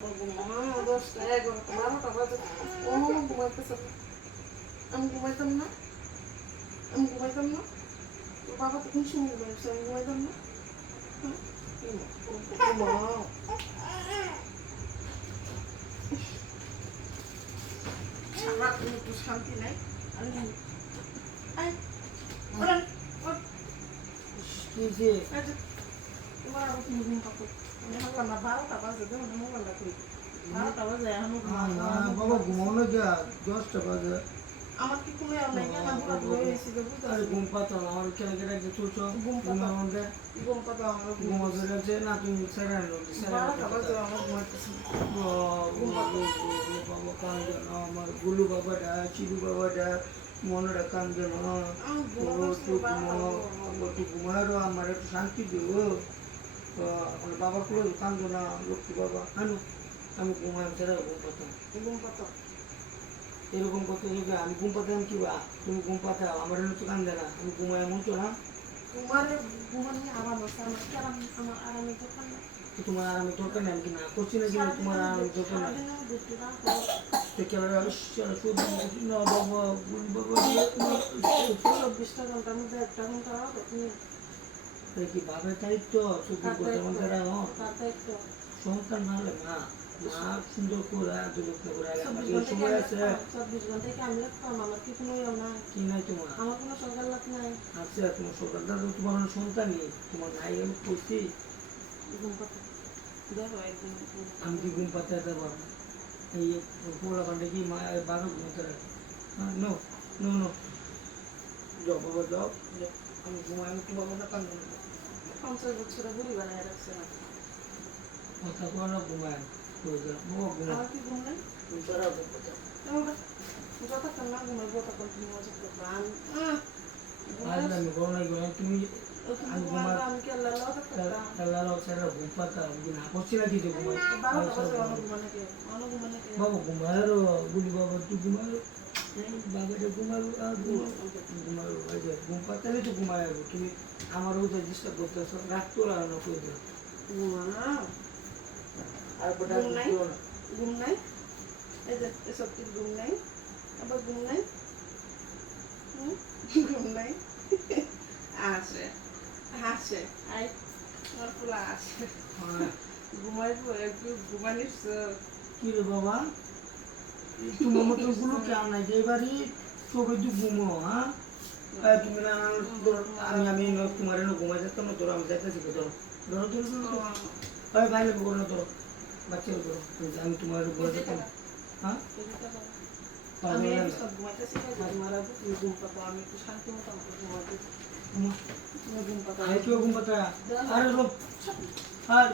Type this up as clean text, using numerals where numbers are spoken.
দশটা 11টা 12টা বাজে এখনো ঘুমাইতেছে না। আমি ঘুমাইতাম না, আমি ঘুমাইতাম না। তোর বাবা তো কোন সময় ঘুমাইছে, আমি ঘুমাইতাম না। ঘুমাও, সারাদিন একটু শান্তি নাই। আমি তোমার আবার তুমি ঘুম পাবো। আমি ভাবলাম না 12টা বাজে, দেখুন মোবাইলটা করি 12টা বাজে এখনো বাবা ঘুমানো যা 10টা বাজে। আমার কি কোনো নাই কেন বুড়া বুড়া হয়েছি তো বুঝতে আরে ঘুম পাতাম আমার কেন কেন চলছো ঘুমের মধ্যে ঘুম পাতা আমার ঘুমা ধরেছে না তুমি সেরা বারোটা বাজে আমার ঘুমাইতেছি বাবা কান্দে না আমার গুলু বাবাটা চিরু বাবাটা মনেটা কান্দে না একটু ঘুমারো আমার একটু শান্তি দেবো আমার বাবা পুরো কান্দো না লক্ষ্মী বাবা কেন আমি ঘুমাই সেরা ঘুম পাতাম এরকম করতে হবে আমি ঘুম পাতাম কি বা তুমি ঘুম পাতাও আমার তো কান্দে না আমি ঘুমাই এমন তো না তোমার ঘুমানি আরাম আছে আমার কি আরাম আমার আরামের দরকার নেই তোমার আরামের দরকার নেই আমি কি না করছি না যে তোমার আরামের দরকার নেই তো কেবল না বাবা বাবা 24টা ঘন্টার মধ্যে 1টা ঘন্টা তুমি কি বাবার দায়িত্ব 24 ঘন্টা রাখো সন্তান নাহলে মা মা সুন্দর করে দুলক্ষ করে আমাদের সময় আছে 24 ঘন্টা কি আমি রাখতাম আমার কি কোনো না কি নাই তোমার আমার কোনো সকাল লাগ নাই আছে তোমার সকাল দাদা তোমার সন্তানই তোমার নাই আমি করছি ঘুম পাতা দেখো একদিন আমি কি ঘুম পাতে দেবো এই পোলা পান্ডে কি মা বারো ঘুমাতে রাখে নো নো নো যাও বাবা যাও আমি ঘুমাই আমি তোমার মনে কান্দ 50 বছরে বুড়ি বানায় রাখছে না কথা কোনো ঘুমায় আমার কি ঘুম নাই তুমি তারা ঘুম পাতে যতক্ষণ না ঘুমাই ততক্ষণ তুমি মজা করবো আমি ঘর নাই তুমি আমি ঘুমাই আমি কি আল্লাহ আল্লাহ সেরা ঘুম পাতা আমি না করছি না কি ঘুমাই বাবা ঘুমায় গুলি বাবা তুই ঘুমায় বাবাটা ঘুমাবো আর ঘুমাবো ঘুম পাতালে তো ঘুমায় তুমি আমার ওদের ডিস্টার্ব করতেছ রাত তোলা না করে দেবো আর ঘুম নাই এই যে এসব কি ঘুম নাই আবার ঘুম নাই ঘুম নাই আসে হাসে আই আমার পোলা আসে ঘুমাইবো একটু ঘুমানিস কি রে বাবা তোমার মতো গুলো কেন নাই যে এবারই সবাই তুই ঘুমো হ্যাঁ তুমি না আমি আমি তোমার ঘুমাই যেতাম না ধরো আমি যাইতেছি ধরো ধরো ধরো ভাই করো না ধরো বাচ্চারা ধরো আমি তোমার ঘুমাই যেতাম হ্যাঁ আমি সব ঘুমাইতেছি তুমি ঘুম পাতা আমি একটু শান্তি মতো ঘুমাতে তুমি ঘুম পাতা ঘুম পাতা আরে আর